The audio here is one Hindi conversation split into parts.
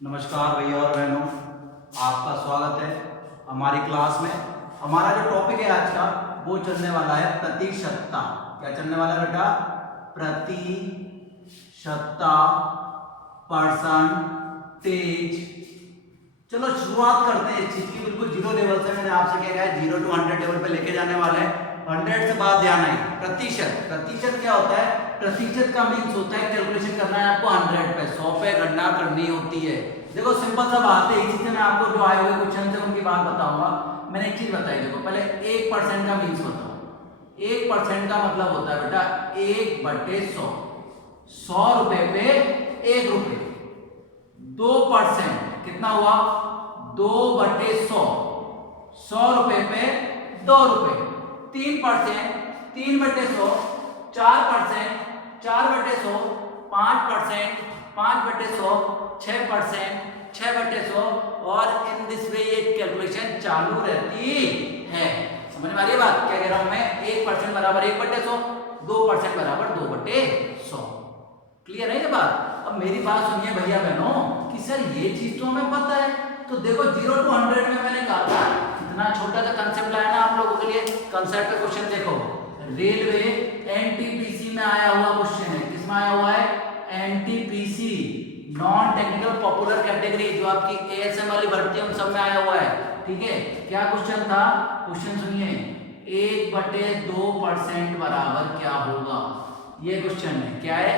नमस्कार भैया और बहनों, आपका स्वागत है हमारी क्लास में। हमारा जो टॉपिक है आज का वो चलने वाला है प्रतिशतता। क्या चलने वाला है बेटा? प्रतिशतता, परसेंटेज। चलो शुरुआत करते हैं इस चीज की। बिल्कुल जीरो लेवल से मैंने आपसे क्या कहा है, 0 to 100 लेवल पे लेके जाने वाला है। 100 से बात ध्यान आई। प्रतिशत, प्रतिशत क्या होता है? प्रतिशत का मीन्स होता है कैलकुलेशन करना है आपको 100 पे, 100 पे गणना करनी होती है। देखो सिंपल सा बात है, इसी से मैं आपको जो आए हुए क्वेश्चन थे उनकी बात बताऊंगा। मैंने एक चीज बताई, देखो पहले 1% का मीन्स बताओ। 1% का मतलब होता है बेटा 1/100। 100 रुपए पे 1 रुपए। 2% कितना हुआ? 2/100। 100 रुपए पे 2 रुपए। 3%, 3/100। 4%, 4/100। 5%, 5/100। 6%, 6/100। और इन दिस वे ये कैलकुलेशन चालू रहती है। समझ में आ रही है बात? क्या कह रहा हूं मैं? 1% बराबर 1/100, 2% बराबर 2/100। क्लियर है ये बात? अब मेरी बात सुनिए भैया बहनों कि सर ये चीज तो हमें पता है। तो देखो 0 to 100 में मैंने कहा था इतना छोटा सा कंसेप्ट लाया ना आप लोगों के लिए। कंसेप्ट का क्वेश्चन देखो, रेलवे एनटीपीसी में आया हुआ क्वेश्चन है। किसमें आया हुआ है? NTPC, non technical popular category, जो आपकी एएसएम वाली भर्ती है उन सब में आया हुआ है। ठीक है, क्या क्वेश्चन था? क्वेश्चन सुनिए, 1/2% बराबर क्या होगा? ये क्वेश्चन है। क्या है?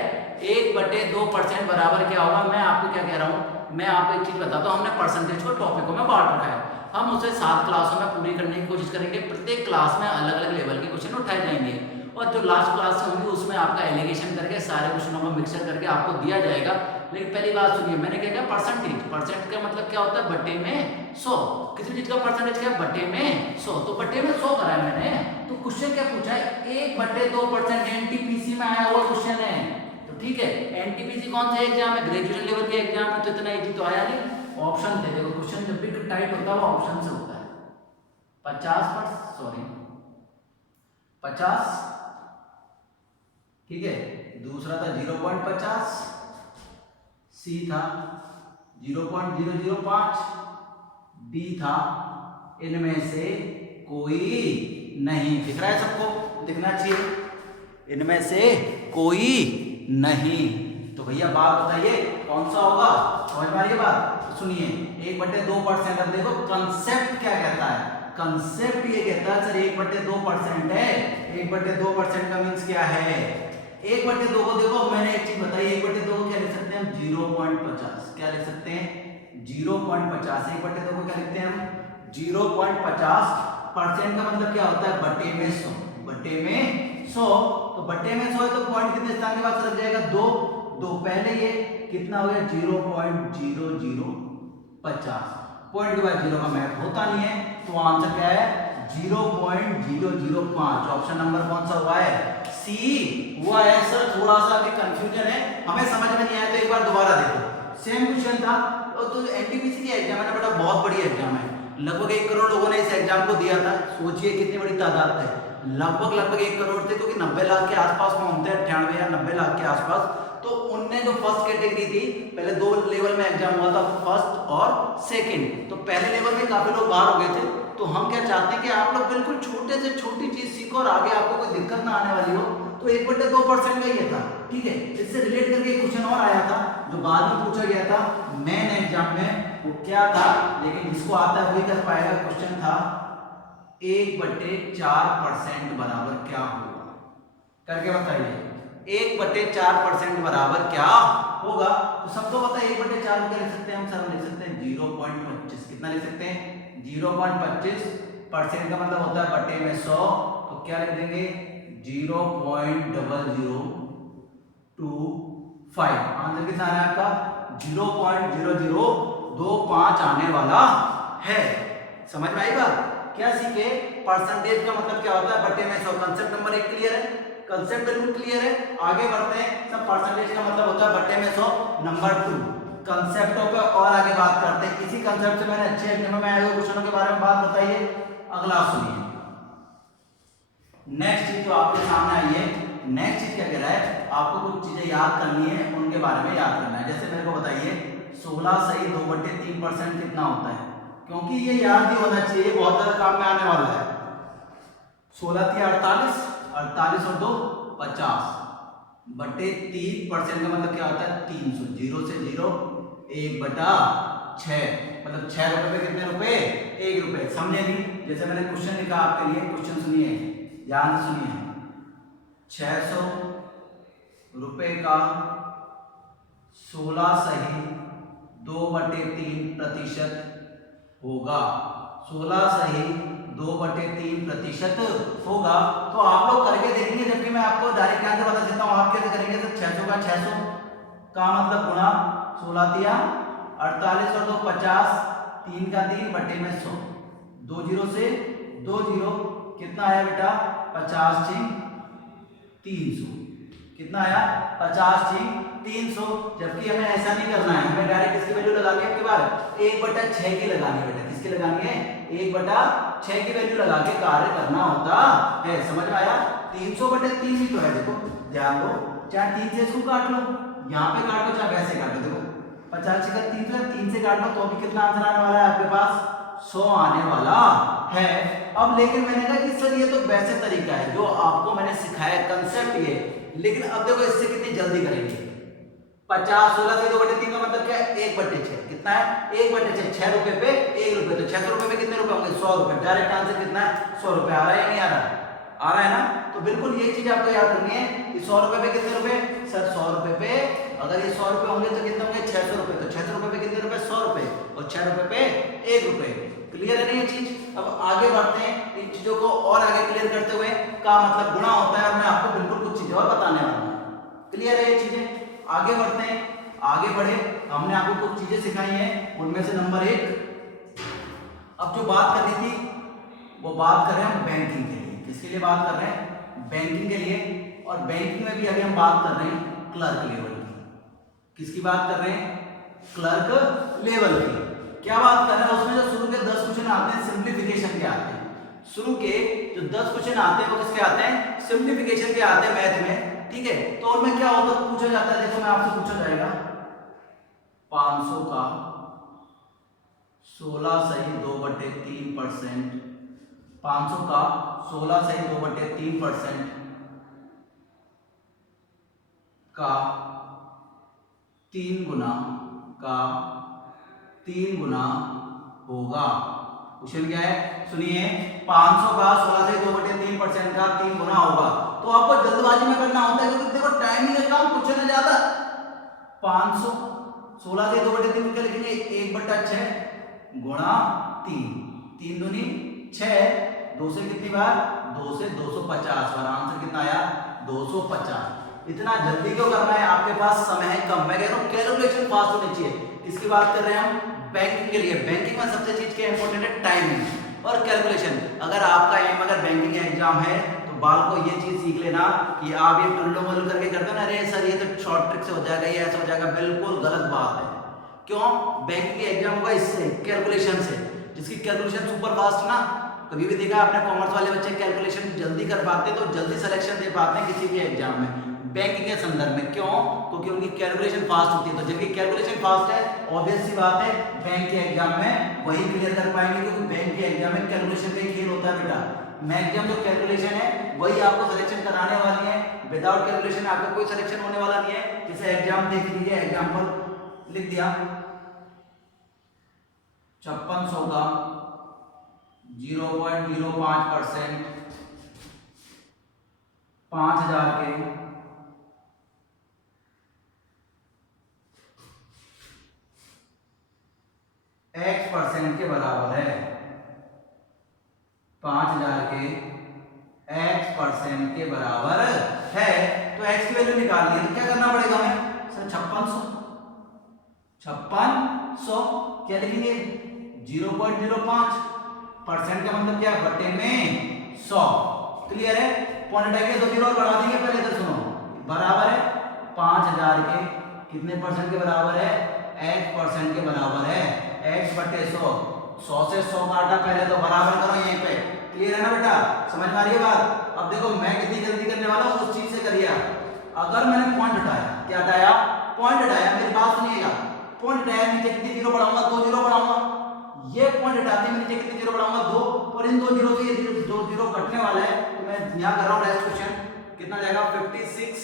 1/2% बराबर क्या होगा? मैं आपको क्या कह रहा हूं, मैं आपको एक चीज बताता हूं। हमने परसेंटेज को टॉपिकों में बांट रखा है। हम उसे 7 क्लासों में पूरी करने की कोशिश करेंगे। प्रत्येक क्लास में अलग अलग लेवल के क्वेश्चन उठाए जाएंगे और जो लास्ट क्लास होंगी उसमें आपका एलिगेशन करके सारे क्वेश्चनों को मिक्सर करके आपको दिया जाएगा। लेकिन पहली बात सुनिए, मैंने क्या कहा? परसेंटेज। परसेंट का मतलब क्या होता है? बटे में 100। किसी चीज का परसेंटेज क्या है? बटे में 100। तो बटे में 100 कराया मैंने। तो क्वेश्चन क्या पूछा है? 1/2%। एनटीपीसी में आया हुआ क्वेश्चन है। तो ठीक है, एनटीपीसी कौन सा एग्जाम है? ग्रेजुएशन लेवल के एग्जाम है, तो इतना इजी तो आया नहीं। ऑप्शन थे, देखो क्वेश्चन जब भी टाइट होता है वो ऑप्शन से होता है। 50, ठीक है। दूसरा था 0.50, सी था 0.005, डी था इनमें से कोई नहीं। दिख रहा है सबको? दिखना चाहिए। इनमें से कोई नहीं। तो भैया बात बताइए कौन सा होगा? समझ में आ रही है बात? तो सुनिए, 1/2%। अब देखो कंसेप्ट क्या कहता है। कंसेप्ट ये कहता है सर 1/2% है। 1/2% का मीन्स क्या है? 1/2 को देखो मैंने एक चीज बताई, 1/2 को क्या लिख सकते हैं हम? 0.50। क्या लिख सकते हैं? 0.50। 1/2 को क्या लिखते हैं हम? 0.50%। का मतलब क्या होता है? बटे में 100। बटे में 100। तो बटे में 100 है तो पॉइंट कितने स्थान के बाद सरक जाएगा? 2। 2 पहले ये कितना हो गया? 0.0050। पॉइंट के बाद 0 का मैथ होता नहीं है, तो आंसर क्या है? 0.005। ऑप्शन नंबर कौन सा हुआ है? सी हुआ है। सर थोड़ा सा अभी कंफ्यूजन है, हमें समझ में नहीं आया तो एक बार दोबारा देखो। सेम क्वेश्चन था। तो एनटीपीसी की एग्जाम है ना बेटा, बहुत बड़ी एग्जाम है। लगभग 1 करोड़ लोगों ने इस एग्जाम को दिया था। सोचिए कितनी बड़ी तादाद है। लगभग 1 करोड़ थे, क्योंकि 90 लाख के आसपास फॉर्म थे, 98 या 90 लाख के आसपास। तो उनने जो फर्स्ट कैटेगरी थी, पहले 2 लेवल में एग्जाम हुआ था, फर्स्ट और सेकंड। तो पहले लेवल में काफी लोग बाहर हो गए थे। तो हम क्या चाहते हैं कि आप लोग बिल्कुल छोटे से छोटी चीज सीखो और आगे आपको कोई दिक्कत ना आने वाली हो। तो 1/2% का ये था। ठीक है, इससे रिलेट करके एक क्वेश्चन और आया था जो बाद में पूछा गया था मेन एग्जाम में। वो क्या था? लेकिन जिसको आता है वही कर पाएगा। क्वेश्चन था 1/4% बराबर क्या होगा? करके बताइए। 1/4% बराबर क्या होगा? तो सबको पता है 1/4 को क्या लिख सकते हैं हम? सर लिख सकते हैं 0.25। कितना लिख सकते हैं? 0.25%। का मतलब होता है बटे में 100। तो क्या लिख देंगे? 0.0025। आंसर कितना है आपका? 0.0025 आने वाला है। समझ में आई बात? क्या सीखे? परसेंटेज का मतलब क्या होता है? बटे में 100। कंसेप्ट नंबर 1 क्लियर है? कंसेप्ट बिल्कुल क्लियर है। आगे बढ़ते हैं। सब परसेंटेज का मतलब होता है बटे में 100। नंबर 2 कंसेप्टों पे और आगे बात करते हैं। इसी कंसेप्ट से मैंने अच्छे एग्जाम में आए हुए क्वेश्चनों के बारे में बात बताई है। अगला सुनिए। नेक्स्ट चीज तो आपके सामने आई है। नेक्स्ट चीज क्या कह रहा है? आपको कुछ चीजें याद करनी है, उनके बारे में याद करना है। जैसे मेरे को बताइए, 16 सही 2/3% कितना होता है, क्योंकि ये याद ही होना चाहिए, बहुत ज्यादा काम में आने वाला है। 16 थी 48, 48 और 2 50/3% का मतलब क्या होता है 300। 0 से 0 1/6, मतलब 6 रुपए पे कितने रुपए 1 रुपए। समझे नहीं? जैसे मैंने क्वेश्चन लिखा आपके लिए, क्वेश्चन सुनिए, ध्यान से सुनिए। 600 रुपए का 16 सही 2/3% होगा। 16 सही 2/3% होगा। तो आप लोग करके देखेंगे, जबकि मैं आपको डायरेक्ट आंसर बता देता हूँ। आप कैसे करेंगे? तो 600 का 600 का मतलब गुणा 16 दिया 48 और 2 50, 3 का 3 बटे में 100, 2 जीरो से 2 जीरो, कितना आया बेटा 50 छिंग 300, कितना आया 50 छिंग 300। जबकि हमें ऐसा नहीं करना है, हमें डायरेक्ट इसकी वैल्यू लगानी है। आपकी बार 1/6 की लगानी है बेटा। किसकी लगानी है? 1/6 की वैल्यू लगा के कार्य करना होता है। समझ में आया? 300/3 ही तो है। देखो ध्यान दो, चाहे 3 से इसको काट लो, यहाँ पे काट लो, चाहे वैसे काट लो। देखो 50 का 3 से काट लो तो भी कितना आंसर आने वाला है आपके पास? 100 आने वाला है। अब लेकिन मैंने कहा कि सर ये तो वैसे तरीका है जो आपको मैंने सिखाया, कंसेप्ट ये। लेकिन अब देखो इससे कितनी जल्दी करेंगे। 50 16 से 2/3 का मतलब क्या है 1/6। कितना है 1/6? 6 रुपए पे 1 रुपए, तो 600 रुपए में कितने रुपए होंगे 100 रुपए। डायरेक्ट आंसर कितना है 100 रुपए। आ रहा है या नहीं आ रहा? आ रहा है ना? तो बिल्कुल ये चीज आपको याद रखनी है कि 100 रुपए पे कितने रुपए सर? 100 रुपए पे अगर ये 100 रुपए होंगे तो कितने होंगे 600 रुपए। तो 600 रुपए पे कितने रुपए 100 रुपए, और 6 रुपए पे 1 रुपए। क्लियर है नहीं ये चीज? अब आगे बढ़ते हैं, इन चीजों को और आगे क्लियर करते हुए। का मतलब गुणा होता है, और मैं आपको बिल्कुल कुछ चीजें और बताने वाला हूँ। क्लियर है ये चीजें? आगे बढ़ते हैं। आगे बढ़े, हमने आपको कुछ चीजें सिखाई हैं, उनमें से नंबर 1, अब जो बात करनी थी वो बात कर रहे हैं हम बैंकिंग के लिए। किसके लिए बात कर रहे हैं? बैंकिंग के लिए। और बैंकिंग में भी अभी हम बात कर रहे हैं क्लर्क लेवल की। किसकी बात कर रहे हैं? क्लर्क लेवल की। क्या बात कर रहे हैं? उसमें जो शुरू के 10 क्वेश्चन आते हैं सिंप्लीफिकेशन के आते हैं। शुरू के जो 10 क्वेश्चन आते हैं वो किसके आते हैं? सिंप्लीफिकेशन के आते हैं मैथ में। ठीक है, तो उनमें क्या होता है पूछा जाता है, देखो मैं आपसे पूछा जाएगा 500 का 16 सही 2/3%, 500 का 16 सही 2/3% का 3 गुना होगा। क्वेश्चन क्या है सुनिए, 500 का 16 से 2/3% का 3 गुना होगा। तो आपको जल्दबाजी में करना होता है, क्योंकि देखो टाइमिंग का काम क्वेश्चन है ज्यादा। 500 16 से 2/3 क्या लिखेंगे 1/6 गुणा 3, 3 दूनी 6, 2 से कितनी बार 2 से 250 बार। आंसर कितना आया 250। इतना जल्दी क्यों करना है? आपके पास समय है कम। मैं कह रहा हूँ कैलकुलेशन फास्ट होनी चाहिए। किसकी बात कर रहे हैं हम? बैंकिंग के लिए। बैंकिंग में सबसे चीज क्या इंपॉर्टेंट है? टाइमिंग और कैलकुलेशन। अगर आपका एम अगर बैंकिंग एग्जाम है तो बाल को ये चीज सीख लेना कि आप ये टुल्लो मुल्लो करके करते हो ना, अरे सर ये तो शॉर्ट ट्रिक से हो जाएगा, ये ऐसा हो जाएगा, बिल्कुल गलत बात है। क्यों? बैंकिंग एग्जाम होगा इससे, कैलकुलेशन से। जिसकी कैलकुलेशन सुपर फास्ट ना, कभी भी देखा आपने कॉमर्स वाले बच्चे कैलकुलेशन जल्दी कर पाते तो जल्दी सिलेक्शन दे पाते हैं किसी भी एग्जाम में, बैंकिंग के संदर्भ में। क्यों? क्योंकि उनकी कैलकुलेशन फास्ट होती है। तो जबकि कैलकुलेशन फास्ट है, ऑब्वियस सी बात है बैंक के एग्जाम में वही क्लियर कर पाएंगे, क्योंकि बैंक के एग्जाम में कैलकुलेशन का ही खेल होता है बेटा। मैक्सिमम जो कैलकुलेशन है वही आपको सिलेक्शन कराने वाली है। विदाउट कैलकुलेशन आपका कोई सिलेक्शन होने वाला नहीं है। जैसे एग्जाम देख लीजिए, एग्जाम्पल लिख दिया 5600 का 0.05%, 5000 के x% के बराबर है। 5000 के x% के बराबर है। तो x की वैल्यू निकालनी है तो क्या करना पड़ेगा हमें? सर 5600 क्या लिखेंगे 0.05% का मतलब क्या है? बटे में 100। क्लियर है? पॉइंट हटा के 2 जीरो और बढ़ा देंगे। पहले तो सुनो, बराबर है 5000 के कितने परसेंट के बराबर है? x% के बराबर है। x बटे 100, 100 से 100 काटा, पहले तो बराबर करो यहीं पे। क्लियर है ना बेटा? समझ में आ रही है बात? अब देखो मैं कितनी जल्दी करने वाला हूँ उस चीज से करिए। अगर मैंने पॉइंट हटाया, क्या हटाया? पॉइंट हटाया। मेरी बात सुनिएगा, पॉइंट हटाया, नीचे कितने जीरो बढ़ाऊंगा, 2 जीरो बढ़ाऊंगा। ये पॉइंट हटाते मैं नीचे कितने जीरो बढ़ाऊंगा, 2, और इन 2 जीरो से ये 2 जीरो कटने वाला है, तो मैं यहां कर रहा हूं नेक्स्ट क्वेश्चन, कितना जाएगा 56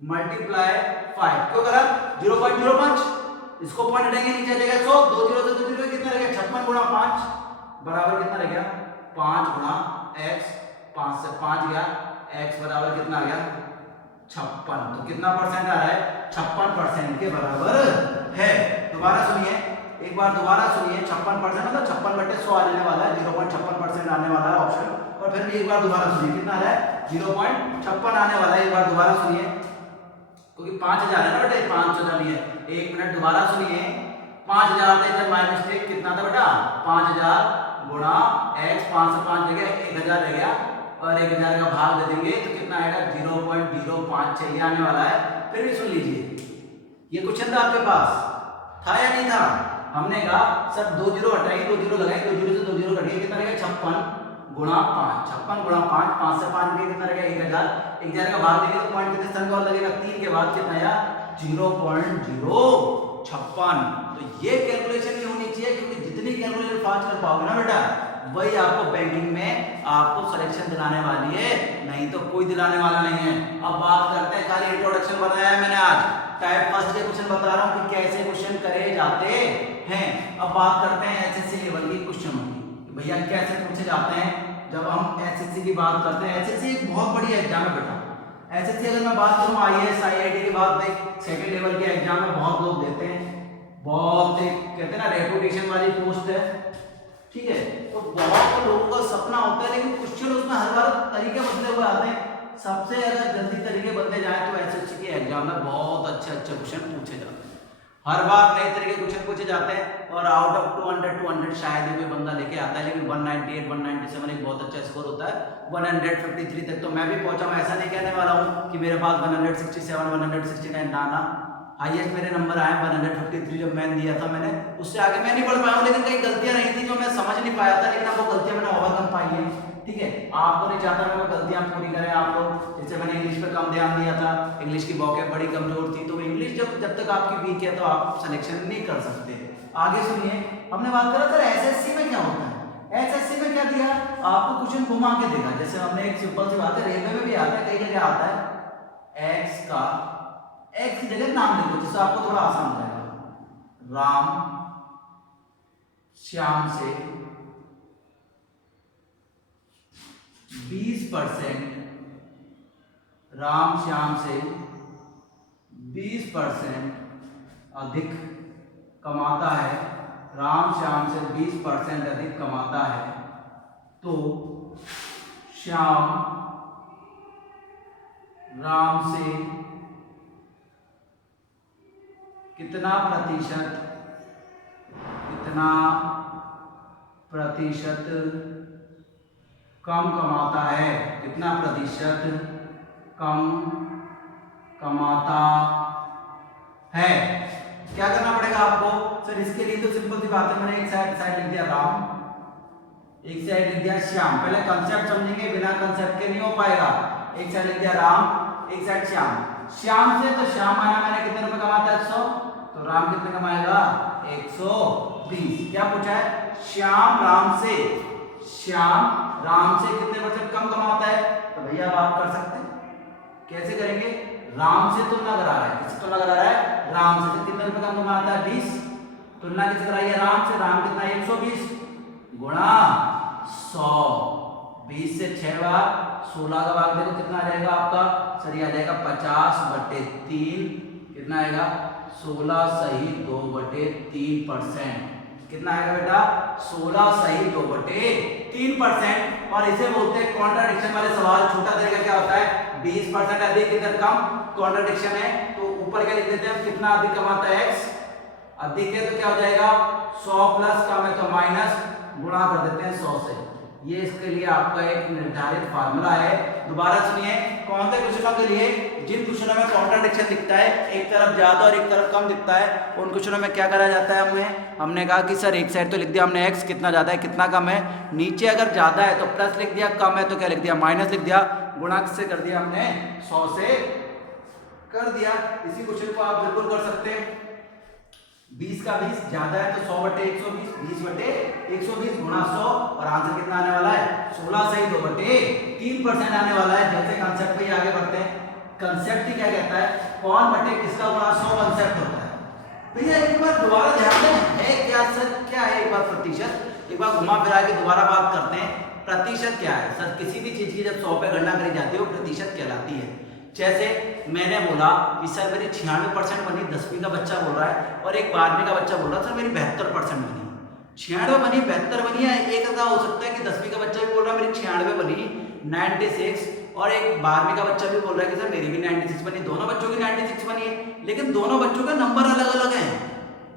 मल्टीप्लाई 5, क्यों करा 0.05, इसको पॉइंट हटाएंगे नीचे आ जाएगा 100, 2 जीरो से 2 जीरो कितना रहेगा 56 गुणा 5 बराबर कितना रह गया 5 गुणा x, 5 से 5 गया, x बराबर कितना आ गया 56, तो कितना परसेंट आ रहा है 56% के बराबर है। दोबारा सुनिए, एक बार दोबारा सुनिए, 56% मतलब 56/100 आने वाला है, 0.56% आने वाला है ऑप्शन, और फिर भी एक बार दोबारा सुनिए, कितना आ रहा है 0.56 आने वाला है, एक बार दोबारा सुनिए, क्योंकि 5000 है ना बेटा, 500 नहीं है, 1 मिनट दोबारा सुनिए, 5000 था इधर माय मिस्टेक, कितना था बेटा 5000 गुणा x, 5 से 5 रह गया 1000 रह गया, और 1000 का भाग दे देंगे तो कितना आएगा 0.05 चाहिए आने वाला है। फिर भी सुन लीजिए, ये क्वेश्चन था आपके पास, था या नहीं था, हमने कहा सर 2 जीरो हटाइए, 2 जीरो लगाए, 2 जीरो से 2 जीरो कटिए, कितना रहेगा 56 गुणा 5, 56 गुणा 5, 5 से 5 गए कितना रहेगा 1000, 1000 का भाग देंगे तो पॉइंट कितने स्थान का और लगेगा 3 के बाद कितना आया 0.056। तो ये कैलकुलेशन नहीं होनी चाहिए, क्योंकि जितनी कैलकुलेशन फास्ट कर पाओगे ना बेटा, वही आपको बैंकिंग में आपको सिलेक्शन दिलाने वाली है, नहीं तो कोई दिलाने वाला नहीं है। अब बात करते हैं, खाली इंट्रोडक्शन बताया है मैंने आज, टाइप फर्स्ट के क्वेश्चन बता रहा हूं कि कैसे क्वेश्चन करे जाते हैं। अब बात करते हैं एसएससी लेवल की क्वेश्चनों की, भैया कैसे पूछे जाते हैं। जब हम एसएससी की बात करते हैं, एसएससी एक बहुत बड़ी एग्जाम है बेटा, एसएससी अगर मैं बात करूं आईएएस आईआईटी की बात, सेकंड लेवल के एग्जाम में बहुत लोग देते हैं, बहुत कहते हैं ना रेपुटेशन वाली पोस्ट है, ठीक है, तो बहुत लोगों का सपना होता है, लेकिन क्वेश्चन उसमें हर बार तरीके बदले हुए आते हैं। सबसे अगर जल्दी तरीके बदले जाए तो एसएससी के एग्जाम में बहुत अच्छे क्वेश्चन पूछे जाते हैं, हर बार नए तरीके क्वेश्चन पूछे जाते हैं, और आउट ऑफ 200 शायद ही कोई बंदा लेके आता है, लेकिन 198 197 एक बहुत अच्छा स्कोर होता है, 153 तक तो मैं भी पहुंचा हूं। ऐसा नहीं कहने वाला हूं कि मेरे पास 167 169 ना, हाईएस्ट मेरे नंबर आए 153 जब मैंने दिया था, मैंने उससे आगे मैं नहीं बढ़ पाया हूं, लेकिन कई गलतियां रही थी जो मैं समझ नहीं पाया था, लेकिन अब वो गलतियां मैंने ओवरकम पाई है, ठीक है। आपको नहीं चाहता मैं वो गलतियां पूरी करें आप लोग, जैसे मैंने इंग्लिश पे कम ध्यान दिया था, इंग्लिश की वोकैब बड़ी कमजोर थी, तो इंग्लिश जब तक आपकी वीक है तो आप सिलेक्शन नहीं कर सकते। आगे सुनिए, हमने बात करा सर एसएससी में क्या होता है, एसएससी में क्या दिया, आपको क्वेश्चन घुमा के देगा, जैसे हमने एक सिंपल सी बात है, रेलवे में भी आता है, कई जगह आता है, एक्स का एक्स की जगह नाम लिखो जिससे आपको थोड़ा आसान हो जाएगा, राम श्याम से 20%, राम श्याम से 20% अधिक कमाता है, राम श्याम से 20% अधिक कमाता है, तो श्याम राम से कितना प्रतिशत कम कमाता है, कितना प्रतिशत कम कमाता है। क्या करना पड़ेगा आपको सर, इसके लिए तो सिंपल सी बात है, मैंने एक साइड लिख दिया राम, एक साइड लिख दिया श्याम, पहले कंसेप्ट समझेंगे, बिना कंसेप्ट के नहीं हो पाएगा, एक साइड लिख दिया राम, एक साइड श्याम, श्याम से तो श्याम आया मैंने कितने रुपए कमाता है 100, तो राम कितने कमाएगा 120। क्या पूछा है, श्याम राम से कितने परसेंट कम कमाता है, तो भैया आप कर सकते हैं, कैसे करेंगे, राम से तुलना करा रहा है, किससे तुलना करा रहा है, राम से, तो कितने रुपए कम कमाता है 20, तुलना किससे कराई है राम से, राम कितना 120 गुणा 100, 20 से 6 बार 16 का भाग देखो कितना आ जाएगा आपका सर, आ जाएगा 50/3, कितना आएगा 16 सही 2/3%, कितना आएगा बेटा 16 सही 2/3%। और इसे बोलते हैं कॉन्ट्राडिक्शन वाले सवाल। छोटा तरीका क्या होता है, 20% अधिक इधर कम, कॉन्ट्राडिक्शन है तो ऊपर क्या लिख देते हैं, कितना अधिक कमाता है x, अधिक है तो क्या हो जाएगा 100 प्लस, कम है तो माइनस, गुणा कर देते हैं 100 से। ये इसके लिए आपका एक निर्धारित फार्मूला है। दोबारा सुनिए, कौन से क्वेश्चनों के लिए, जिन क्वेश्चनों में कॉन्ट्राडिक्शन दिखता है, एक तरफ ज्यादा और एक तरफ कम दिखता है, उन क्वेश्चनों में क्या करा जाता है, हमने कहा कि सर एक साइड तो लिख दिया हमने x कितना ज्यादा है कितना कम है, नीचे अगर ज्यादा है तो प्लस लिख दिया, कम है तो क्या लिख दिया माइनस लिख दिया, गुणा से कर दिया हमने 100 से कर दिया। इसी क्वेश्चन को आप बिल्कुल कर सकते हैं। 20 का 20 ज्यादा है तो 100 बटे 120, 20 बटे 120 गुणा 100 और आंसर कितना आने वाला है 16 सही 2 बटे 3% आने वाला है। जैसे कंसेप्ट पे ही आगे बढ़ते हैं। कंसेप्ट ही क्या कहता है, कौन बटे किसका गुणा 100 कंसेप्ट होता है। भैया एक बार दोबारा ध्यान दें, है क्या सर, क्या है एक बार प्रतिशत, एक बार घुमा फिरा के दोबारा बात करते हैं। प्रतिशत क्या है सर, किसी भी चीज की जब 100 पे गणना करी जाती है वो प्रतिशत कहलाती है। जैसे मैंने बोला कि सर मेरी 96% बनी, 10वीं का बच्चा बोल रहा है और एक 12वीं का बच्चा बोल रहा है सर मेरी 72% बनी। 96 बनी, 72 बनी है। एक ऐसा हो सकता है कि 10वीं का बच्चा भी बोल रहा है मेरी 96 बनी 96, और एक 12वीं का बच्चा भी बोल रहा है कि सर मेरी भी 96 बनी। दोनों बच्चों की 96 बनी है, लेकिन दोनों बच्चों के नंबर अलग अलग हैं।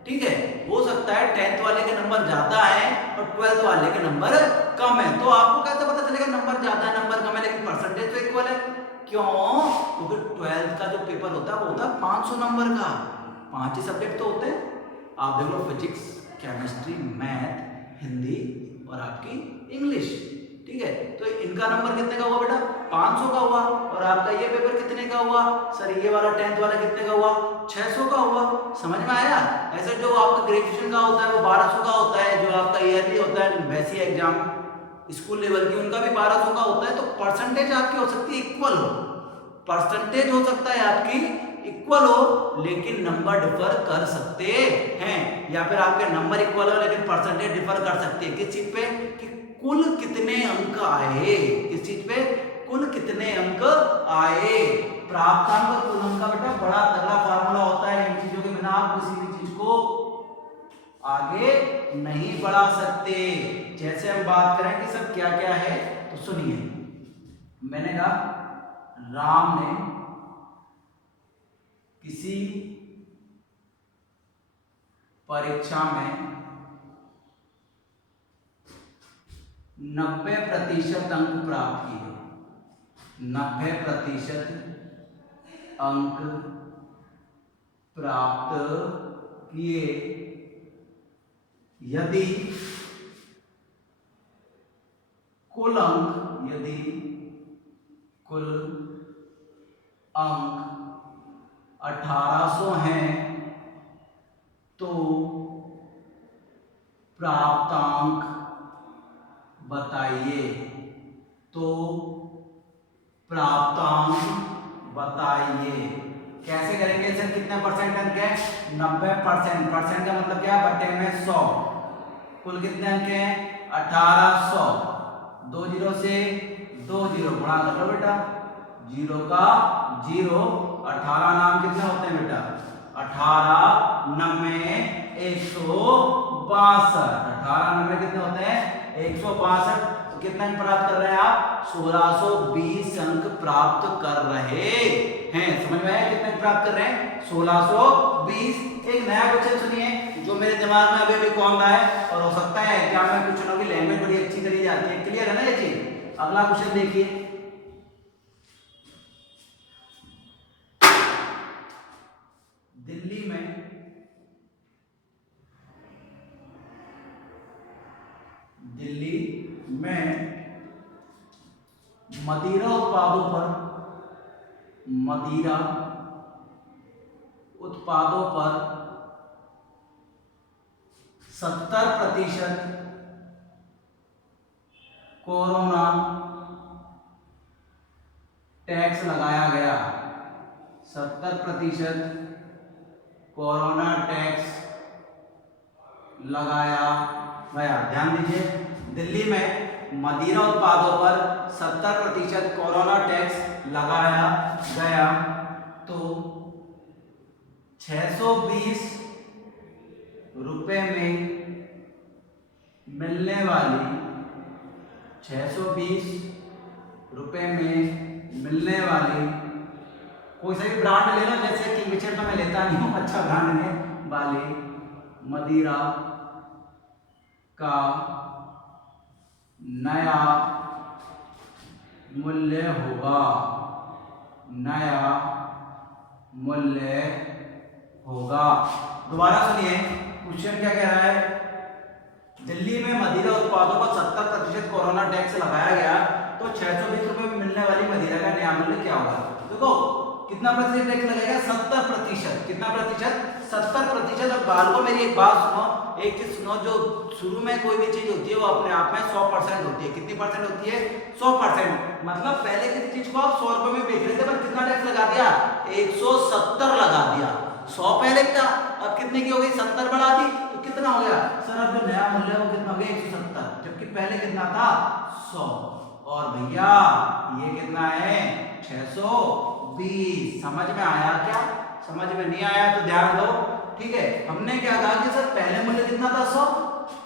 ठीक है, हो सकता है 10th वाले के नंबर ज्यादा है और 12th वाले के नंबर कम है। तो आपको कैसे पता चलेगा नंबर ज्यादा है नंबर कम है, लेकिन परसेंटेज तो इक्वल है। क्यों? क्योंकि 12th का जो पेपर होता है वो होता है 500 नंबर का। 5 ही सब्जेक्ट तो होते हैं, आप देख लो फिजिक्स, केमिस्ट्री, मैथ, हिंदी और आपकी इंग्लिश। ठीक है, तो इनका नंबर कितने का हुआ बेटा 500 का हुआ, और आपका ये पेपर कितने का हुआ सर, ये वाला 10th वाला कितने का हुआ 600 का हुआ। समझ में आया? ऐसे जो आपका ग्रेजुएशन का होता है वो 1200 का होता है, जो आपका ईयरली होता है वैसी एग्जाम स्कूल लेवल की उनका भी 1200 का होता है। तो परसेंटेज आपकी हो सकती है इक्वल हो, परसेंटेज हो सकता है आपकी इक्वल हो, लेकिन नंबर डिफर कर सकते हैं। या फिर आपके नंबर इक्वल हो लेकिन परसेंटेज डिफर कर सकते हैं। किस चीज पे? कि कुल कितने अंक आए। किस चीज पे? कुल कितने अंक आए। प्राप्तांक और कुल अंक का बेटा बड़ा तगड़ा फार्मूला होता है। इन चीजों के बिना आप किसी भी चीज को आगे नहीं बढ़ा सकते। जैसे हम बात करें कि सब क्या क्या है, तो सुनिए, मैंने कहा राम ने किसी परीक्षा में 90% अंक प्राप्त किए। 90% अंक प्राप्त किए यदि कुल अंक 1800 हैं तो प्राप्तांक बताइए। तो प्राप्तांक बताइए। कैसे करेंगे सर? कितने परसेंट अंक है 90%। परसेंट का मतलब क्या? बटे में 100। कुल कितने अंक हैं 1800। 2 जीरो से 2 जीरो गुणा कर लो बेटा, 0 का 0। 18 नाम कितने होते हैं बेटा 18 90 162। 18 90 कितने होते हैं 162। तो कितना अंक प्राप्त कर रहे हैं आप 1620 अंक प्राप्त कर रहे हैं। समझ में आया? कितने प्राप्त कर रहे हैं 1620। एक नया क्वेश्चन सुनिए जो मेरे दिमाग में अभी भी कौन रहा है, और हो सकता है क्या मैं क्वेश्चनों की लैंग्वेज बड़ी अच्छी करी जाती है। क्लियर है ना ये चीज? अगला क्वेश्चन देखिए, दिल्ली में मदिरा उत्पादों पर 70% कोरोना टैक्स लगाया गया। 70% कोरोना टैक्स लगाया गया। ध्यान दीजिए, दिल्ली में मदिरा उत्पादों पर 70% कोरोना टैक्स लगाया गया तो 620 रुपए में मिलने वाली 620 रुपए में मिलने वाली कोई सा भी ब्रांड ले लो, जैसे किंगफिशर तो मैं लेता नहीं हूँ, अच्छा ब्रांड है, वाली मदिरा का नया मूल्य होगा। नया मूल्य होगा। दोबारा सुनिए, क्वेश्चन क्या कह रहा है? दिल्ली में मदिरा उत्पादों पर 70% कोरोना टैक्स लगाया गया तो 620 रुपए में मिलने वाली मदिरा का नया मूल्य क्या होगा? देखो कितना प्रतिशत टैक्स लगेगा? 70%। कितना प्रतिशत? 70%। अब बाल को मेरी एक बात सुनो, एक चीज सुनो, जो शुरू में कोई भी चीज होती है वो अपने आप में 100% होती है। कितनी परसेंट होती है? 100%। मतलब पहले किसी चीज को आप 100 रुपए में बेच रहे थे, पर कितना टैक्स लगा दिया? 170 लगा दिया। 100 पहले था, अब कितने की हो गई? 70 बढ़ा दी, तो कितना हो गया सर? अब जो नया मूल्य है वो कितना हो गया? 170, जबकि पहले कितना था? 100। और भैया ये कितना है? 620। समझ में आया क्या? समझ में नहीं आया तो ध्यान दो, ठीक है। हमने क्या कहा कि सर पहले मूल्य कितना था? 100,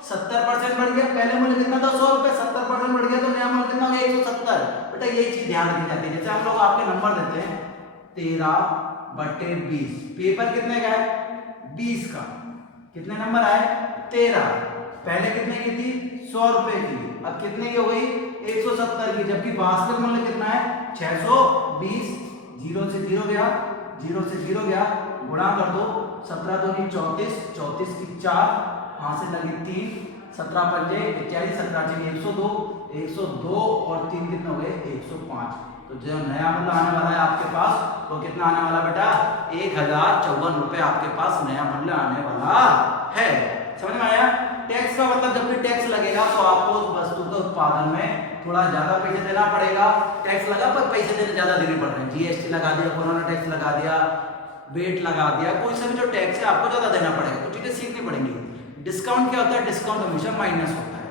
70% बढ़ गया। पहले मूल्य कितना था? 100 रुपए, 70% बढ़ गया तो नया मूल्य कितना हो गया? 170। बेटा ये चीज ध्यान रखी जाती है। जैसे हम लोग आपके नंबर देते हैं 13/20, पेपर कितने का है? 20 का। कितने नंबर आए? 13। पहले कितने की थी? 100 रुपए की। अब कितने की हो गई? 170 की, जबकि वास्तविक मूल्य कितना है? 620। 0 से 0 गया, 0 से 0 गया, गुणा कर दो। 17 दूनी 34, 34 की 4, हाथ से लगी 3, 17 पंजे 41, 17 चलिए 102, 102 और 3 कितने हो गए? 105। तो जो नया मूल्य आने वाला है आपके पास वो कितना आने वाला बेटा? 1054 रुपए आपके पास नया मूल्य आने वाला है। समझ में आया? टैक्स का मतलब जब भी टैक्स लगेगा तो आपको उस वस्तु के उत्पादन में थोड़ा ज्यादा पैसे देना पड़ेगा। टैक्स लगा पर पैसे देने ज्यादा देने पड़ रहे हैं। जीएसटी लगा दिया, कोरोना टैक्स लगा दिया, वेट लगा दिया, कोई सा भी जो टैक्स है आपको ज्यादा देना पड़ेगा। कुछ चीजें सीखनी पड़ेंगी। डिस्काउंट क्या होता है? डिस्काउंट हमेशा माइनस होता है।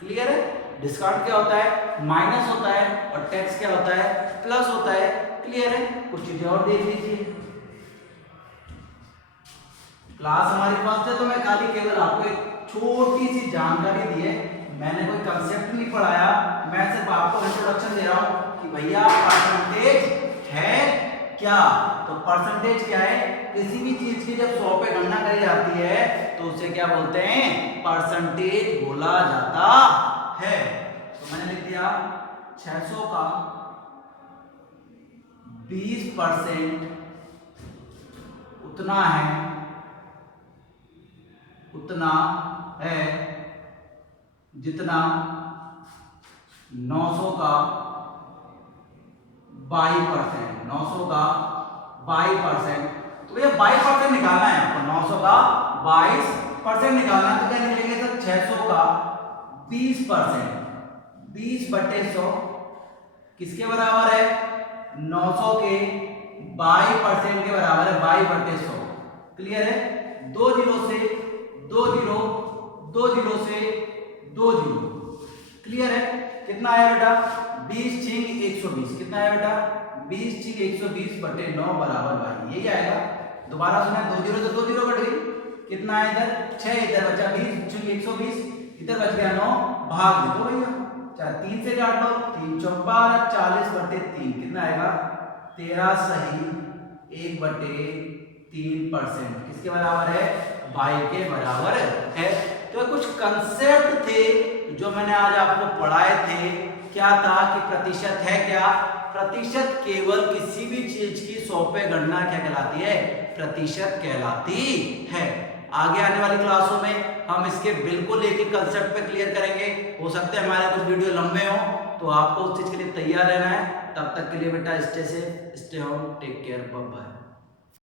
क्लियर है? डिस्काउंट क्या होता है? माइनस होता है। और टैक्स क्या होता है? प्लस होता है। क्लियर है? कुछ चीजें और देख लीजिए। क्लास हमारे पास है तो मैं खाली केवल आपको एक छोटी सी जानकारी दी है। मैंने कोई कंसेप्ट नहीं पढ़ाया, मैं सिर्फ आपको इंट्रोडक्शन दे रहा हूं कि भैया परसेंटेज है क्या। तो परसेंटेज क्या है? किसी भी चीज की जब 100 पे गणना करी जाती है तो उसे क्या बोलते हैं? परसेंटेज बोला जाता है। तो मैंने लिख दिया 600 का 20% उतना है जितना 900 का 22%। 900 का 22%, तो ये 22% निकालना है आपको। 900 का 22% निकालना है तो क्या निकलेंगे सर? 600 का 20%, 20/100 किसके बराबर है? 900 के 22% के बराबर है, 22/100। क्लियर है? 2 जीरो से 2 जीरो, 2 जीरो से 2 जीरो। क्लियर है? कितना आया बेटा? 20 छिंग 120। कितना आया बेटा? 20 छिंग 120/9 बराबर 22। यही आएगा। दोबारा सुना, 2 जीरो से 2 जीरो कट गई। कितना है इधर? 6, इधर बचा 20 छिंग 120, इधर बच गया 9, भाग दे दो भैया। चाहे 3 से काट लो, 3 चौका 40/3 कितना आएगा? 13 सही 1/3%। किसके बराबर है? 22 के बराबर है। तो कुछ कंसेप्ट थे जो मैंने आज आपको पढ़ाए थे। क्या था कि प्रतिशत है क्या? प्रतिशत केवल किसी भी चीज की 100 पे गणना क्या कहलाती है? प्रतिशत कहलाती है। आगे आने वाली क्लासों में हम इसके बिल्कुल एक ही कंसेप्ट पे क्लियर करेंगे। हो सकता है हमारे कुछ वीडियो लंबे हो तो आपको उस चीज के लिए तैयार रहना है। तब तक के लिए बेटा stay safe, stay home, take care, bye bye.